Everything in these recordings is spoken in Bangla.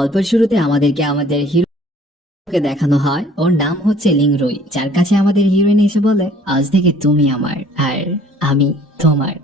গল্পের শুরুতে আমাদেরকে আমাদের হিরোকে দেখানো হয়, ওর নাম হচ্ছে লিংরুই, যার কাছে আমাদের হিরোইন এসে বলে আজ থেকে তুমি আমার আর আমি তোমার।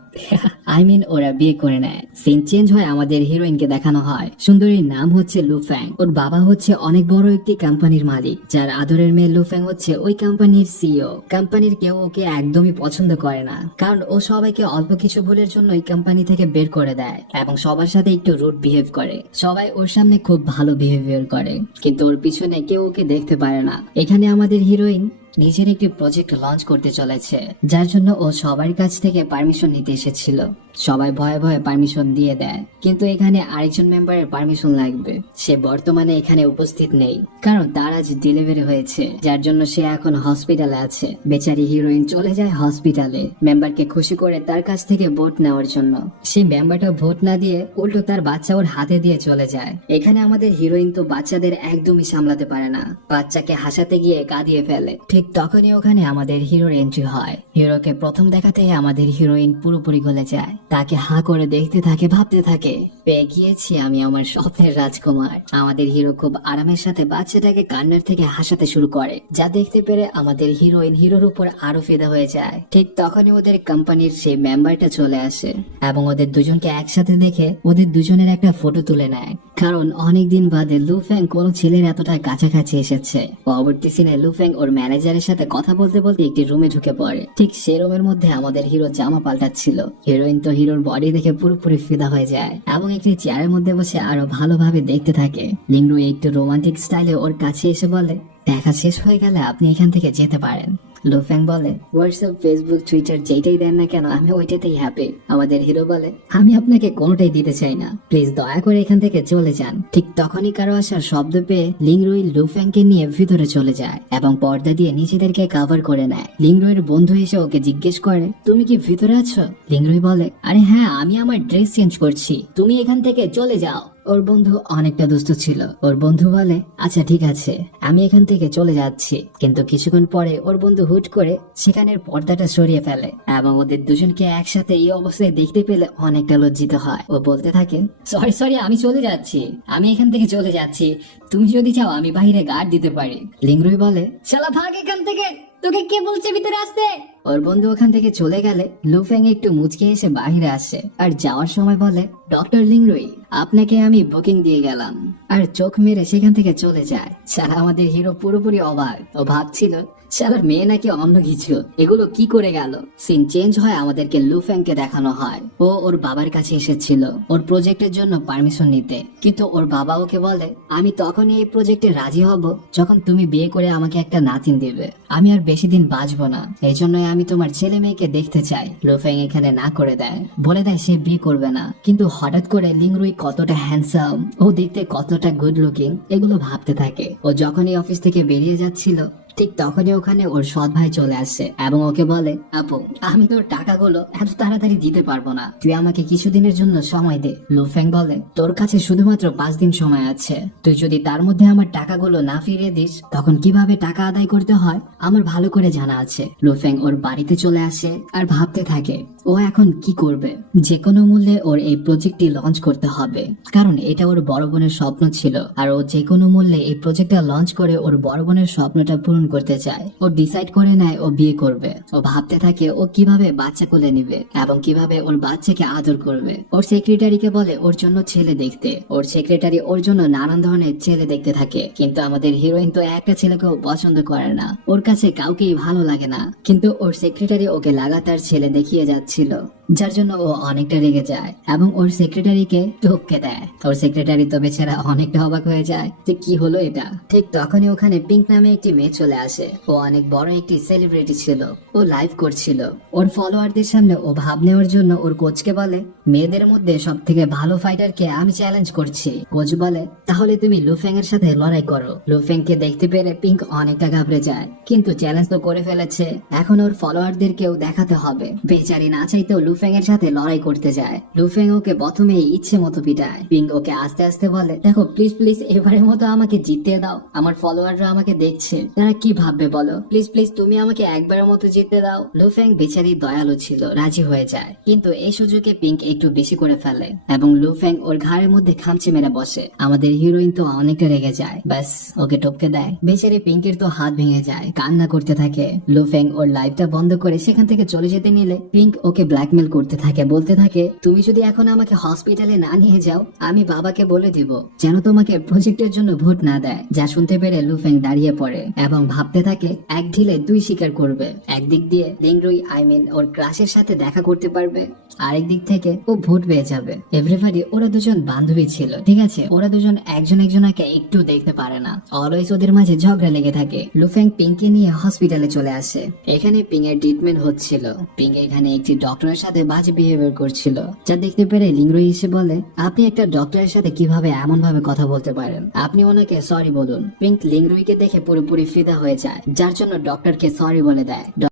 ওরা বিয়ে করে নেয়। সিন চেঞ্জ হয়, আমাদের হিরোইনকে দেখানো হয় সুন্দরীর নাম হচ্ছে লুফ্যাং। ওর বাবা হচ্ছে অনেক বড় একটি কোম্পানির মালিক, যার আদরের মেয়ে লুফ্যাং হচ্ছে ওই কোম্পানির সিইও। কোম্পানির কেউ ওকে একদমই পছন্দ করে না, কারণ ও সবাইকে অল্প কিছু ভুলের জন্য এই কোম্পানি থেকে বের করে দেয় এবং সবার সাথে একটু রুড বিহেভ করে। সবাই ওর সামনে খুব ভালো বিহেভিয়ার করে, কিন্তু ওর পিছনে কেউ ওকে দেখতে পারে না। এখানে আমাদের হিরোইন নিজের একটি প্রজেক্ট লঞ্চ করতে চলেছে, যার জন্য ও সবার কাছ থেকে পারমিশন নিতে এসেছিল। সবাই ভয়ে ভয়ে পারমিশন দিয়ে দেয়, কিন্তু এখানে আরেকজন মেম্বারের পারমিশন লাগবে। সে বর্তমানে এখানে উপস্থিত নেই, কারণ তার আজ ডেলিভারি হয়েছে, যার জন্য সে এখন হসপিটালে আছে। বেচারি হিরোইন চলে যায় হসপিটালে মেম্বারকে খুশি করে তার কাছ থেকে ভোট নেওয়ার জন্য। সেই মেম্বারটা ভোট না দিয়ে উল্টো তার বাচ্চা ওর হাতে দিয়ে চলে যায়। এখানে আমাদের হিরোইন তো বাচ্চাদের একদমই সামলাতে পারে না, বাচ্চাকে হাসাতে গিয়ে কাঁদিয়ে ফেলে। ঠিক তখনই ওখানে আমাদের হিরোর এন্ট্রি হয়। হিরোকে প্রথম দেখাতেই আমাদের হিরোইন পুরোপুরি গলে যায়, তাকে হাঁ করে দেখতে থাকে, ভাবতে থাকে পেয়ে গিয়েছি আমি আমার স্বপ্নের রাজকুমার। আমাদের হিরো খুব আরামের সাথে বাচ্চাটাকে কান্নার থেকে হাসাতে শুরু করে, যা দেখতে পেরে আমাদের হিরোইন হিরোর উপর আরো ফিদা হয়ে যায়। ঠিক তখনই ওদের কোম্পানির সেই মেম্বারটা চলে আসে এবং ওদের দুজনকে একসাথে দেখে ওদের দুজনের একটা ফটো তুলে নেয়, কারণ অনেকদিন বাদে লুফ্যাং কোনো ছেলের এতটা কাছাকাছি এসেছে। পরবর্তী সিনে লুফ্যাং ওর ম্যানেজারের সাথে কথা বলতে বলতে একটি রুমে ঢুকে পড়ে। ঠিক সে রুমের মধ্যে আমাদের হিরো জামা পাল্টাচ্ছিল। হিরোইন তো হিরোর বডি দেখে পুরোপুরি ফিদা হয়ে যায় এবং একটি চেয়ারের মধ্যে বসে আরো ভালোভাবে দেখতে থাকে। লিংরু একটু রোমান্টিক স্টাইলে ওর কাছে এসে বলে দেখা শেষ হয়ে গেলে আপনি এখান থেকে যেতে পারেন। লুফ্যাং বলে হোয়াটসঅ্যাপ, ফেসবুক, টুইটার যেটাই দেন না কেন আমি ওইটাতেই হ্যাপি। আমাদের হিরো বলে আমি আপনাকে কোনোটাই দিতে চাই না, প্লিজ দয়া করে এখান থেকে চলে যান। ঠিক তখনই কারো আসার শব্দ পেয়ে লিংরুই লুফ্যাংকে নিয়ে ভিতরে চলে যায় এবং পর্দা দিয়ে নিজেদেরকে কভার করে নেয়। লিংরুইয়ের বন্ধু এসে ওকে জিজ্ঞেস করে তুমি কি ভিতরে আছো? লিংরুই বলে আরে হ্যাঁ, আমি আমার ড্রেস চেঞ্জ করছি, তুমি এখান থেকে চলে যাও। ওর বন্ধু অনেকটা দুষ্ট ছিল। ওর বন্ধু বলে আচ্ছা ঠিক আছে, আমি এখান থেকে চলে যাচ্ছি। কিন্তু কিছুক্ষণ পরে ওর বন্ধু হুট করে সেখানের পর্দাটা সরিয়ে ফেলে এবং ওদের দুজনকে একসাথে এই অবস্থায় দেখতে পেলে অনেকটা লজ্জিত হয়। ও বলতে থাকে সরি সরি, আমি চলে যাচ্ছি, আমি এখান থেকে চলে যাচ্ছি, তুমি যদি চাও আমি বাইরে গার্ড দিতে পারি। লিংরুই বলে শালা ভাগ এখান থেকে, তোকে কে বলছে ভিতরে আসতে? ওর বন্ধু ওখান থেকে চলে গেলে লুফ্যাং একটু মুচকে এসে বাহিরে আসে আর যাওয়ার সময় বলে ডক্টর লিংরুই আপনাকে আমি বুকিং দিয়ে গেলাম, আর চোখ মেরে সেখান থেকে চলে যায়। সারা আমাদের হিরো পুরোপুরি অবাক। ও ভাবছিল শালার মেয়ে নাকি অন্য কিছু, এগুলো কি করে গেল। সিন চেঞ্জ হয়, আমাদেরকে লুফ্যাংকে দেখানো হয়। ও ওর বাবার কাছে এসেছিল ওর প্রজেক্টের জন্য পারমিশন নিতে, কিন্তু ওর বাবা ওকে বলে আমি তখনই এই প্রজেক্টে রাজি হব যখন তুমি বিয়ে করে আমাকে একটা নাতিন দিবে, আমি আর বেশি দিন বাঁচবো না, এই জন্যই আমি তোমার ছেলে মেয়েকে দেখতে চাই। লুফ্যাং এখানে না করে দেয়, বলে দেয় সে বিয়ে করবে না। কিন্তু হঠাৎ করে লিংরুই কতটা হ্যান্ডসাম, ও দেখতে কতটা গুড লুকিং, এগুলো ভাবতে থাকে। ও যখনই অফিস থেকে বেরিয়ে যাচ্ছিল ঠিক তখনই ওখানে ওর সৎ ভাই চলে আসে এবং ওকে বলে আপু আমি তোর টাকাগুলো এত তাড়াতাড়ি দিতে পারবো না, তুই আমাকে কিছুদিনের জন্য সময় দে। লুফ্যাং বলে তোর কাছে শুধুমাত্র 5 দিন সময় আছে, তুই যদি তার মধ্যে আমার টাকাগুলো না ফিরিয়ে দিস তখন কিভাবে টাকা আদায় করতে হয় আমার ভালো করে জানা আছে। লুফ্যাং ওর বাড়িতে চলে আসে আর ভাবতে থাকে ও এখন কি করবে। যে কোনো মূল্যে ওর এই প্রজেক্টটি লঞ্চ করতে হবে, কারণ এটা ওর বড় বোনের স্বপ্ন ছিল, আর ও যে কোনো মূল্যে এই প্রজেক্টটা লঞ্চ করে ওর বড় বোনের স্বপ্নটা পূরণ করতে চায়। ও ডিসাইড করে নেয় ও বিয়ে করবে। ও ভাবতে থাকে ও কিভাবে বাচ্চা কোলে নিবে এবং কিভাবে ওর বাচ্চাকে আদর করবে। ওর সেক্রেটারিকে বলে ওর জন্য ছেলে দেখতে। ওর সেক্রেটারি ওর জন্য নানান ধরনের ছেলে দেখতে থাকে, কিন্তু আমাদের হিরোইন তো একটা ছেলেকেও পছন্দ করে না, ওর কাছে কাউকেই ভালো লাগে না। কিন্তু ওর সেক্রেটারি ওকে লাগাতার ছেলে দেখিয়ে যাচ্ছিল, যার জন্য ও অনেকটা রেগে যায় এবং ওর সেক্রেটারিকে টপকে দেয়। ওর সেক্রেটারি তো বেচারা অনেকটা অবাক হয়ে যায় যে কি হলো এটা। ঠিক তখনই ওখানে পিঙ্ক নামে একটি মেয়ে চলে আসে। ও অনেক বড় একটি সেলিব্রিটি ছিল, ও লাইভ করছিল। ওর ফলোয়ারদের সামনে ও ভাব নেওয়ার জন্য ওর কোচকে বলে মেয়েদের মধ্যে সব থেকে ভালো ফাইটারকে আমি চ্যালেঞ্জ করছি। কোচ বলে তাহলে তুমি লুফ্যাং এর সাথে লড়াই করো। লুফ্যাংকে দেখতে পেরে পিঙ্ক অনেকটা ঘাবড়ে যায়, কিন্তু চ্যালেঞ্জ তো করে ফেলেছে, এখন ওর ফলোয়ারদেরকেও দেখাতে হবে। বেচারি না চাইতেও লুফেং এর সাথে লড়াই করতে যায়। লুফেং ওকে প্রথমেই ইচ্ছে মতো পিটায়। পিঙ্ক ওকে আস্তে আস্তে বলে, দেখো প্লিজ প্লিজ এবারের মতো আমাকে জিততে দাও, আমার ফলোয়াররা আমাকে দেখছে, তারা কি ভাববে বলো, প্লিজ প্লিজ তুমি আমাকে একবারের মতো জিততে দাও। লুফেং বেচারি দয়ালু ছিল, রাজি হয়ে যায়, কিন্তু এই সুযোগে পিঙ্ক একটু বেশি করে ফেলে এবং লুফেং ওর ঘাড়ের মধ্যে খামচে মেরে বসে। আমাদের হিরোইন তো অনেকটা রেগে যায়, ব্যাস ওকে টপকে দেয়। বেচারি পিঙ্কের তো হাত ভেঙে যায়, কান্না করতে থাকে। লুফেং ওর লাইফটা বন্ধ করে সেখান থেকে চলে যেতে নিলে পিঙ্ক ওকে ব্ল্যাকমেল করতে থাকে, বলতে থাকে, তুমি যদি এখন আমাকে হসপিটালে না নিয়ে যাও আমি বাবাকে বলে দিব যেন তোমাকে প্রজেক্টের জন্য ভোট না দেয়। যা শুনতে পেরে লুফেং দাঁড়িয়ে পড়ে এবং ভাবতে থাকে এক ঢিলে দুই শিকার করবে। একদিক দিয়ে লিংরুই ওর ক্রাশের সাথে দেখা করতে পারবে, আরেক দিক থেকে ও ভোট পেয়ে যাবে। এভরিবডি ওরা দুজন বান্ধবী ছিল, ঠিক আছে, ওরা দুজন একজন একজনকে একটু দেখতে পারে না, অলওয়েজ ওদের মাঝে ঝগড়া লেগে থাকে। লুফেং পিঙ্কে নিয়ে হসপিটালে চলে আসে। এখানে পিং এর ট্রিটমেন্ট হচ্ছিল। পিং এখানে একটি ডক্টরের সাথে বাজে বিহেভিয়ার করছিল, যা দেখতে পেরে লিংরুই এসে বলে, আপনি একটা ডক্টরের সাথে কিভাবে এমন ভাবে কথা বলতে পারেন, আপনি ওনাকে সরি বলুন। পিঙ্ক লিংরুইকে দেখে পুরোপুরি ফিদা হয়ে যায়, যার জন্য ডক্টরকে সরি বলে দেয়।